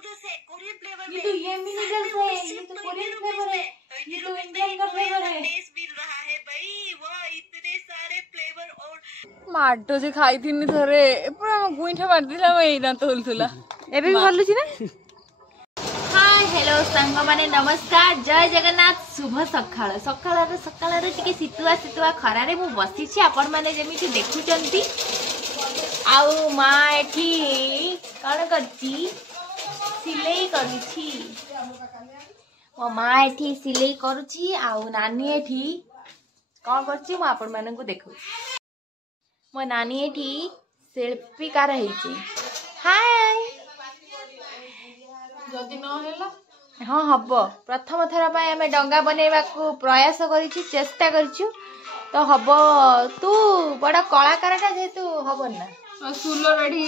Noodles है Korean flavour में। ये तो यम्मी नूडल्स है, ये तो कोरियन फ्लेवर है, ये तो इंडियन का फ्लेवर है। टेस्ट मिल रहा है भाई, वाह इतने सारे फ्लेवर। और माडो से खाई थी थरे पूरा गुइठा मार दिला मैं एना तोलथुला एबे भी हल्लुची ना। हाय हेलो सांग माने नमस्कार, जय जगन्नाथ, शुभ सकाळ। सकाळ सकाळ टिके सितुआ सितुआ खरा रे मु बसी छी, आपण माने जेमिति देखुचंती। आउ मा एठी कण करची, सिलाई करूची। मो मा एठी सिलाई करूची, आउ नानी एठी कण करची मु आपण माननकु देखु। मो नानी एठी शिल्पीकार हेची। हाय जदि न हेला हाँ हब, प्रथम थर पाए आमे डंगा बनैबा को प्रयास करिछु, चेष्टा करिछु तो हब। तू बड़ कलाकारटा जेतु हबन ना सुलर एठी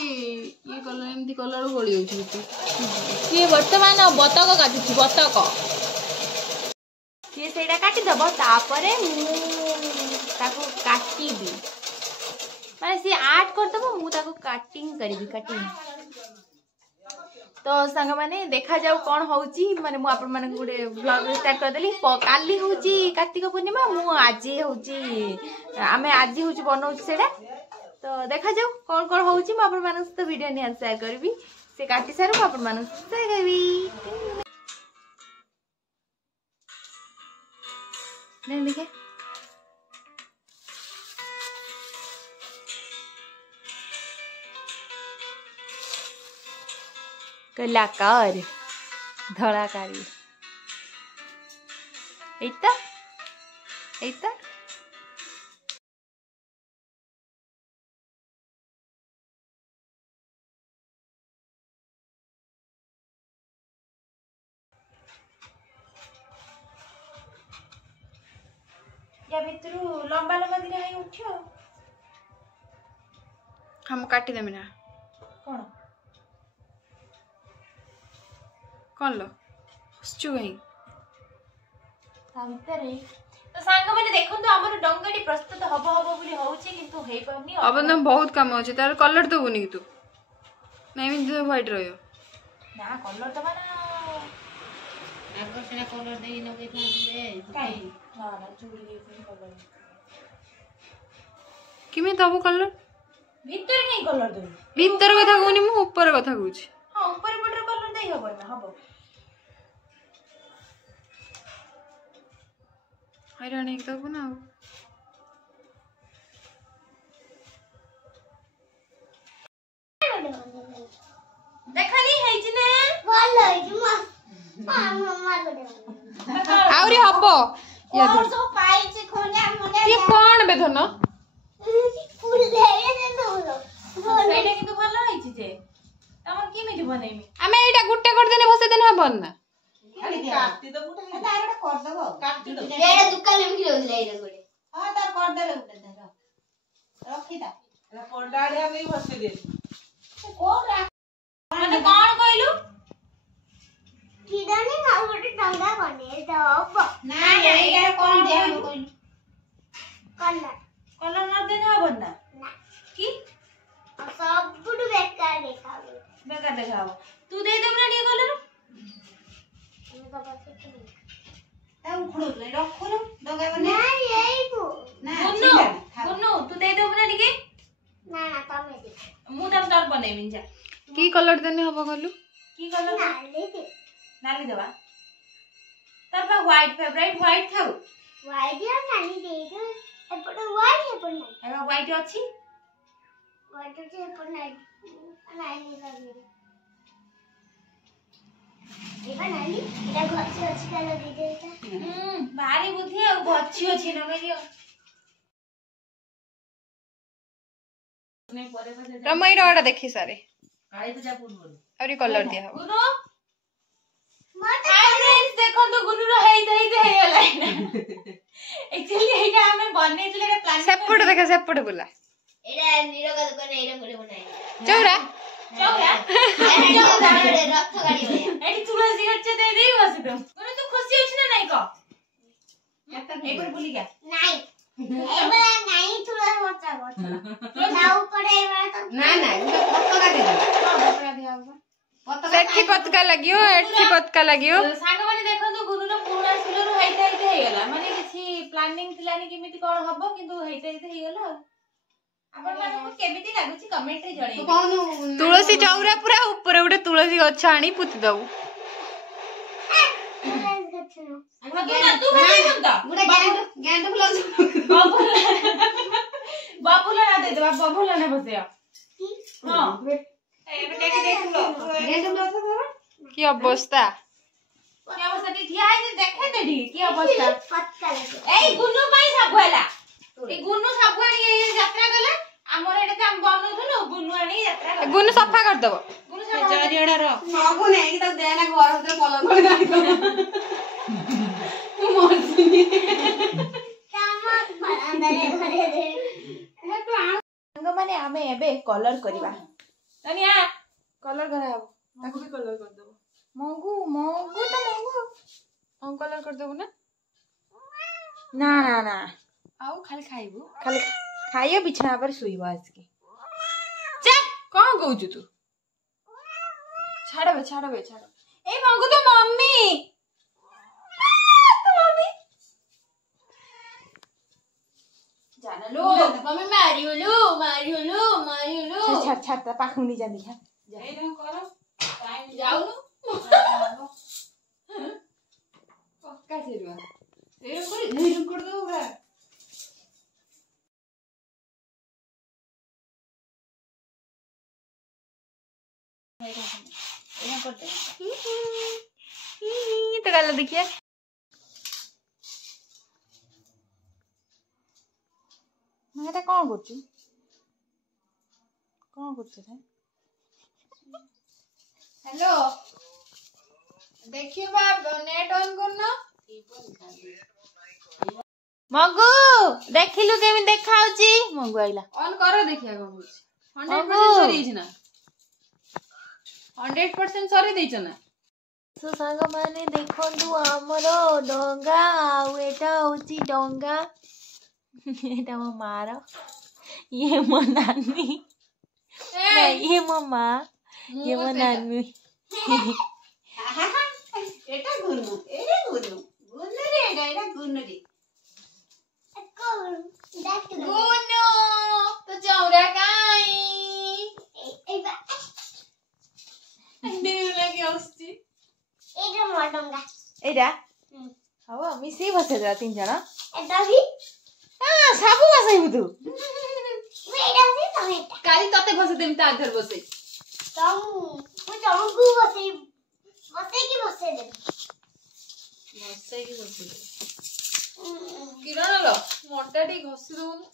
ये कलर एमती कलर गोली होछि तू। ये वर्तमान बतक काटुछि, बतक ये सेटा काटी दबो, तापरे मु ताको काटिबी, माने से आर्ट कर दबो, मु ताको काटिंग करिबी, काटिंग। तो सांग माने देखा जाऊ कौन होउची, माने मु आपण माने गुडे ब्लॉग स्टार्ट कर देली। काली होउची कार्तिक पूर्णिमा, मु आज होउची आमे आज होउची बनौची सेडा। तो देखा जाऊ कौन कौन होउची, मु आपण माने तो वीडियो नि शेयर करबी। से काटी सारू मु आपण माने शेयर करबी। ने देखे कलाकार धड़ाकारी ऐता ऐता या भितरु लंबा लंबा दिन है उठियो हम काटी देमी ना। कौन कौन लो हसचु गई तांतरे। तो सांग माने देखंतु हमर डंगाटी प्रस्तुत हबो हबो बोली होउची, किंतु हेइ पाउनी। अब न बहुत काम अछि, तार कलर तो बनी तू नै मिन तो व्हाइट रहियो ना कलर तो माना आकर्षण कलर देई न के थाले काई ना ना चूड़ी दे कलर किमे तबो कलर भीतर नहीं कलर दे, भीतर कथा कोनी मु ऊपर कथा कहूची। हां ऊपर पटर कलर देई हबो ना हबो हैरान एक तब ना देखली है जी ने ଭଲ ହେଇଛି मम्मा आउरी हबो और सब पाइछि खोल्या मोल्या ये कोन बे धन फूल दे दे दो ସେଇଟା କିନ୍ତୁ ଭଲ ହେଇଛି ଯେ ତମର କେମିତି ବନେଇମି ଆମେ ଏଇଟା ଗୁଟେ କରି ଦେନେ ବସେ ଦେନେ ହବନ ନା ଖାଲି କାଟି ଦବୁ ଗୋଟେ ତାର ଗୋଟେ कर दबो काटी दो एटा दुकान में खिलो दिला एटा गोटे हां तार कर देले गुटे धर रखी दा एटा पंडाड़िया नहीं बसे दे कोन माने कोन कहलु किदानी ना गोटे डंगा बने दब ना एटा कोन दे हम कहलु कलर कलर न देने हबन ना की सब गुड बेकार देखाबो तू दे देब ना डी कलर हम तो बस ता उखड़ो ले रखो न डंगा बने ना यही को ना गुन्नू तू दे देब ना डी ना ना तमे दे मु तम तोर बने मिन जा की कलर देने हबो गलु की कलर नाली देबा तार बा व्हाइट फेवरेट व्हाइट थाउ व्हाइट या नाली दे दो एपट व्हाइट एपट नहीं एबा व्हाइट अछि व्हाइट अछि एपट नहीं नाली लगे एबा नाली एटा गछि अछि काला दे देता भारी बुद्धि आ गछि अछि न मेरियो नहीं परे परे रमई रोड़ा देखि सारे काली पूजा पूर्व अरे कलर दिया हो गुनु हाय फ्रेंड्स देखो तो गुनु रो हेई दे गला एक्चुअली एटा हमें बने चले रे प्लान सेपट देखा सेपट बोला एटा नीरगा दुकान एटा गोटे बनाई चौरा चौरा रथ गाड़ी भैया एटी तुलसी गछ दे दे बस तो गुनु तू खुशी होछ ना नहीं को एक बार बोली क्या नहीं एबा नहीं तुला मचा गछ तो जाऊ पड़े एबा तो ना ना तो फोटो का दे हां फोटो का दिया होगा सेठी पतका लगियो एठी पतका लगियो सांग माने देखंतु गुरुर पुरा सुलर हेइता हेइता हेगला माने किछि प्लानिंग थिलानी केमिति कोन हबो किंतु हेइता हेइता हेगला आपण माने केमिति लागुछि कमेंट रे जणे तुलसी चौरा पूरा ऊपर उठे तुलसी गछ आनी पुति दऊ बाबूला ना दे दे बाबूला ना बसे हां की अवस्था क्या अवस्था ठिया है देखे देडी की अवस्था एई गुन्नू पाई सबला ए गुन्नू सबआनी ए यात्रा गला हमर एटा काम बनउथुनु गुन्नू आनी यात्रा गला गुन्नू सफा कर दबो गुन्नू सफा जरियाडा रो सबु नेकी त देना घर भीतर पलंग कर गाड़ी मरसी कामत बरांदरे भरे दे संग माने आमे एबे कलर करबा तनिया कलर कराबो ताको भी कलर कर दबो मंगू मंगू तो मंगू हम कलर कर दबो ना ना ना ना आउ खाली खाइबो खाली खाइयो बिछना पर सुइबो आज के चप कौन कहू तू छाड़बे छाड़ ए मंगू तो मम्मी तो मम्मी जाना लो मम्मी मारियो लो छाड़ पाखुनी जानी है ए न करो टाइम जाउनु पक्का छिरवा ए कर दो बा एना कर दे तो गल देखिए मैं एटा कोन करछु रे हेलो देखियो बाप नेट ऑन करना मंगू देखिलु केमि देखाउची मंगू आइला ऑन करो देखिया कोन होछ 100% सरी छि ना 100% सरी दैछ ना सो सांग माने देखंतु हमरो डोंगा आउ एटा होची डोंगा एटा मो मारो ये मो नानी ये मो मां ये मो नानी एटा गुन्नू रे एटा गुन्नू रे गुन्नू तो चौरा काई देउ लागि आउछि एटा मोडंगा एटा हाउ मिसी बसे रा तीन जना एटा भी साबु बसाइबु तू एटा भी टमेटा काली तते बसे देम ता घर बसे मु तमको बसे दे बसे की बसे किरण लो मोटा टी घसी दउनु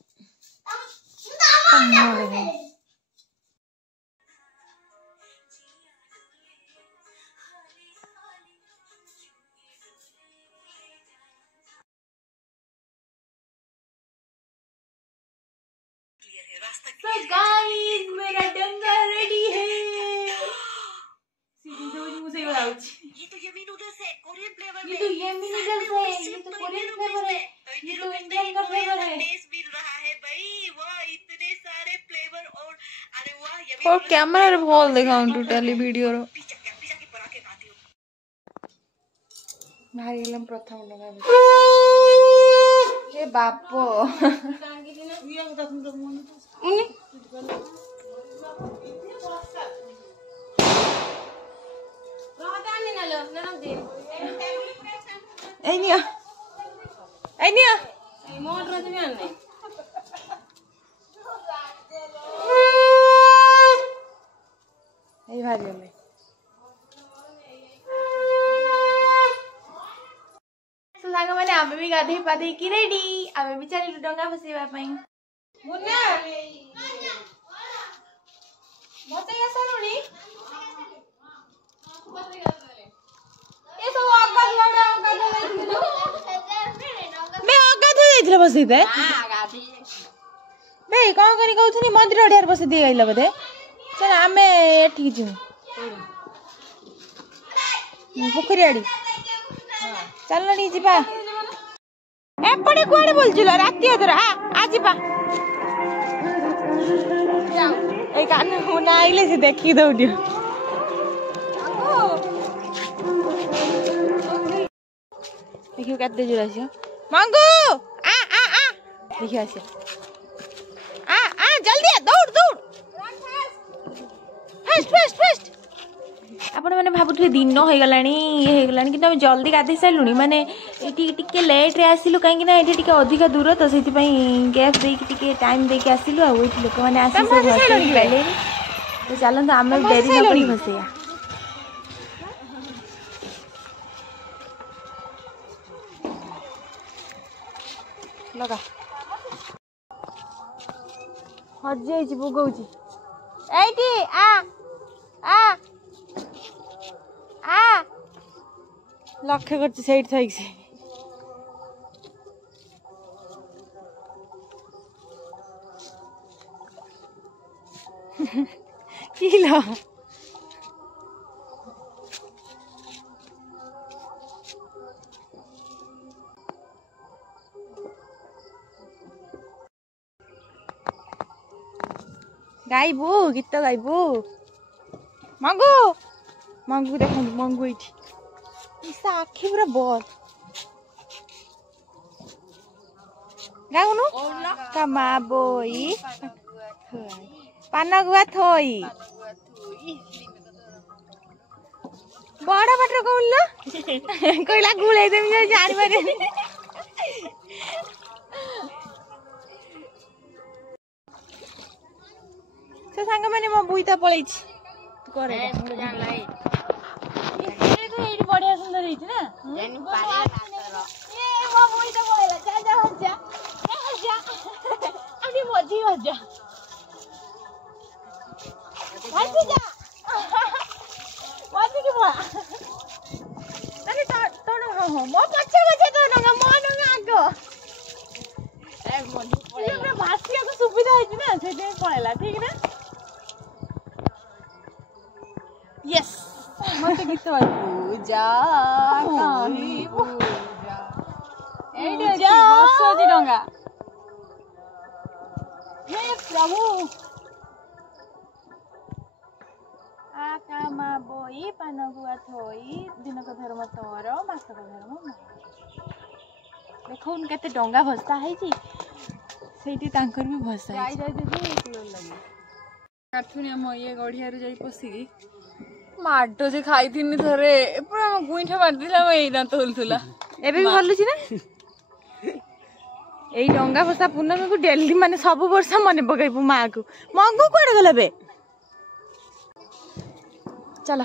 So guys, मेरा डंगा रेडी है। सीधी जो मुझे बताऊँ। ये तो यम्मी नूडल्स है कोरियन फ्लेवर ये तो यम्मी नूडल्स है, ये तो कोरियन फ्लेवर है, ये तो इंडियन का फ्लेवर है। टेस्ट मिल रहा है भाई, वाह इतने सारे फ्लेवर और अरे वाह यम्मी और कैमरा रे भल देखाउं टोटली वीडियो रो पिज्जा के पराठे खाती हूं भाई गेलम प्रथम लगा ए बापो उनी Enya. Ei भारी में तो सांग माने आमे भी गाधे पाधे की रेडी आमे भी चली डंगा फसेबा पई मुन्ना मते यासरुनी ए तो आगा दुआडा मैं आगा धो जाइथिले बसिते हां गाधी बे कोन करी कहउथनी मंदिर अडियार बसि दे आइला बदे चल आमे एठी जिमु पोखरी आडी चल नी जिबा एपड़े कुआडे बोलजुला राती अदरा आ जिबा ए कान मुना आइले से देखि दउडियो केते जोर आसी मंगू आ आ आ देखि आसी आ आ जल्दी आ दौड़ दौड़ फास्ट फास्ट फास्ट आपण माने भाबुथि दिन हो गलानी ये हो गलानी कि जल्दी गाधे साइलुनी माने एटी टिके लेट रे आसिलु काहे कि ना एटी टिके अधिक दूर तो सेति पई गैप दे कि टिके टाइम दे के आसिलु आ ओइ लोक माने आसी से गले तो चलन तो आमे देरी न करी बसिया लगा हजे जी बुगौची एटी आ आ आ लक्ष्य करछि सेट थाइक से किलो गाइबू गीत गाइबू मंगू मंगू देखो मंगू ये आखि पूरा बल गाउनु कमा बोई पान गुआ थोई बड़ा बाटर कहून कहला गुड़े देमी जो जान पारे से सांग माने मो बुईता पळै छी करे एडी बढ़िया सुंदर हिच ना जेनी पारे ए मो बुईता पळैला जा जा हजा हजा अभी मजी हजा हजी जा मजी की बा तने तो हो मो पछे पछे तो नंगा मो नंगा आगो ए मजी पळैला भासिया को सुविधा हिच ना से पळैला ठीक ना यस मत गीत भाई पूजा कहीं पूजा एडी अछि 10 टंका हे प्रभु आ कामा बोई पान गुआ थोई दिन को धर्म तोर मास को धर्म देखो उन केते डंगा भस्ता है जी सेठी तांकर भी भस्ता है जाई जाई किलो लगे काठुनी हम ये गढ़िया रे जाई पसिगी माटो से खाई थी थरे पूरा गुइठा मार दिला मैं एना तोलथुला एबे भी भल्लु छी ना एई डंगा भसा पूनम को डेली माने सब वर्ष मने पकाइबु मां को मंगू कोडे गले बे चलो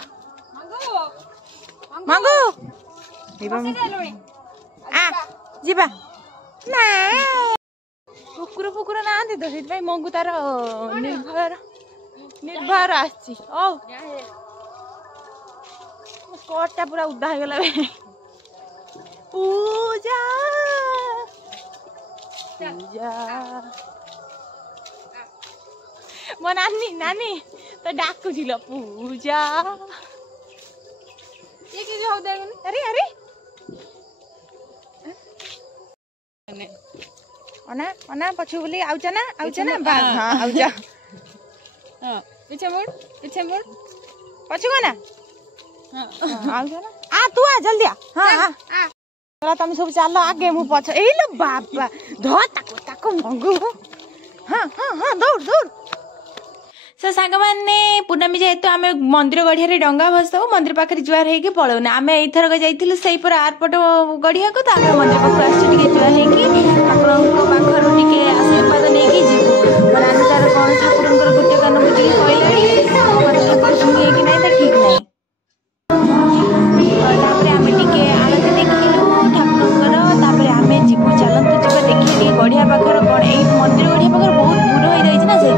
मंगू आ जीबा ना कुकुर फुकुर ना आंती तो सेति भाई मंगू तार निर्भर आछि ओ कोटा पूरा उदा हो गला पूजा पूजा मो नानी नानी तो डाकू छिलो पूजा ये की हो देगनी अरे अरे ओना ओना पछु बोली आउचा ना बस हां आउचा हां पीछे मुड़ पछु ना आउचा ना आ तू आ जल्दी आ हां हां चला तुम सब चलो आगे मु पछ ए लो बाबा ध ताको मंगू हां हां हां दौड़ दौड़ से सांग माने पूनमी जेहेतु आम मंदिर गढ़िया डंगा भसाऊ मंदिर पाखे जुआर होगी पलौना आम एथरक जाइलु से पूरा आरपट गढ़िया को मंदिर पाख आसुटे जुआर हो पाखर टे आशीर्वाद नहीं जीवु नानी तार कौन ठाकुर गोटे कान बुझी कहला ठाकुर शुणी कि ना ठीक नहीं आम टे आरती देखिलु ठाकुर आम जीवु चलतु जब देखिए गढ़िया पाखर कौन ये मंदिर गढ़िया पाखर बहुत दूर हो जाए ना से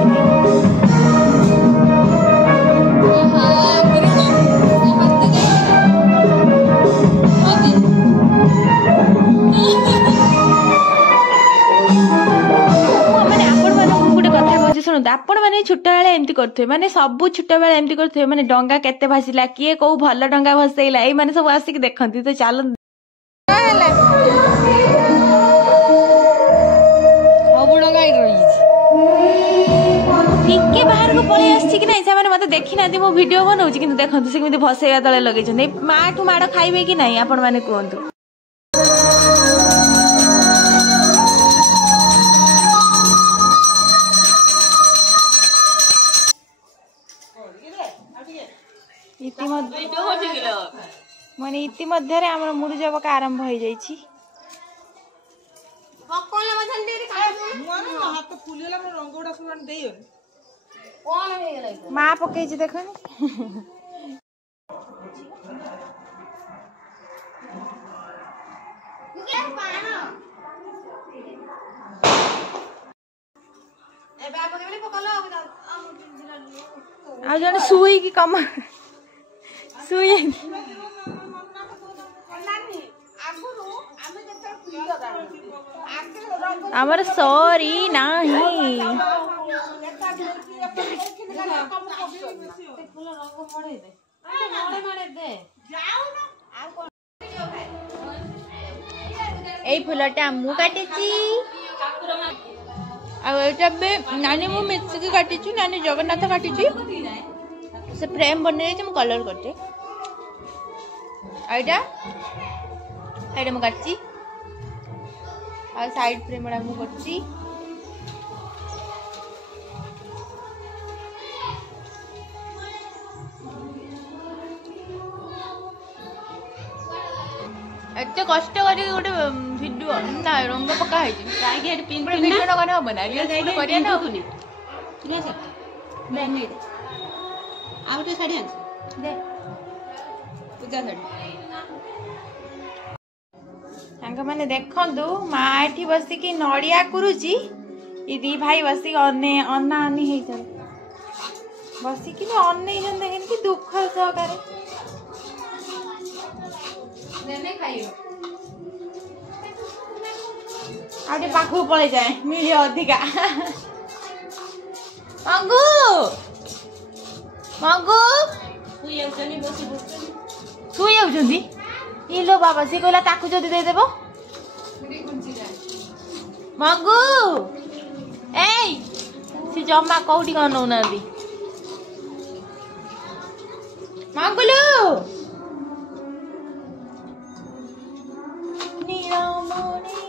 आपण मैंने छोट बेले एमती करथे माने सब छोट बेले एमती करथे माने डंगा केते भासीला किए को भल डंगा भसेइला ए माने सब आसिक देखंती तो चल टिके बाहर को पळे आछि कि नै से माने मते देखि नाती मो वीडियो बनाउछि किंतु देखंतु से किमिति भसेया तळे लगै छन माठु माड खाइबे कि नै आपण माने कोहंतु ମାନେ ଇତିମଧ୍ୟରେ ଆମର ମୁରୁଜ ପକା ଆରମ୍ଭ ହେଇଯାଇଛି। ମା ପକେଇଛି ଦେଖନି। ଆଉ ଜଣେ ଶୁଇକି କମ ଶୁଇ ଆମର ସରି ନାହିଁ। এই ফুলটা ମୁଁ କାଟିଛି ଆଉ ଏଇଟା ବି ନାନୀ ମୁଁ ମିଶିକି କାଟିଛି। ନାନୀ ଜଗନ୍ନାଥ କାଟିଛି। ସେ ଫ୍ରେମ୍ ବନେଇଛି ମୁଁ କଲର କରିଛି। ଏଇଟା ମୁଁ କାଟିଛି ଆଉ ସାଇଡ୍ ଫ୍ରେମ୍ ଗୁଡା ମୁଁ କରିଛି। ଏତେ କଷ୍ଟ କରିକି ଗୋଟେ ଭିଡିଓ ନା ରଙ୍ଗ ପକା ହେଇଛି କାହିଁକି ଏଠି ପିଙ୍କ୍ ଭିଡିଓ ଟା କଲେ ହବ ନା କରିବା ନା ହବନି। ଆଉ ଗୋଟେ ଶାଢୀ ଆଣିଛି ପୂଜା ଶାଢୀ। ସାଙ୍ଗମାନେ ଦେଖନ୍ତୁ ମା ଏଠି ବସିକି ନଡିଆ କୁରୁଛି। ଏ ଦି ଭାଇ ବସିକି ଅନା ଅନି ହେଇଛନ୍ତି। ବସିକି ଅନେଇଛନ୍ତି କେମିତି ଦୁଃଖ ସହକାରେ। ଆଉ ଟିକେ ପାଖକୁ ପଳେଇ ଯାଏ ମିଳିବ ଅଧିକା। ମଙ୍ଗୁ ମଙ୍ଗୁ ଶୋଇ ଯାଉଛନ୍ତି। ଇଲୋ ବାବା ସିଏ କହିଲା ତାକୁ ଯଦି ଦେଇଦେବ। ମଙ୍ଗୁ ଏଇ ସେ ଜମା କୋଉଠି କଣ ନଉନାହାନ୍ତି। ମଙ୍ଗୁଲୁ ନୀଳମଣି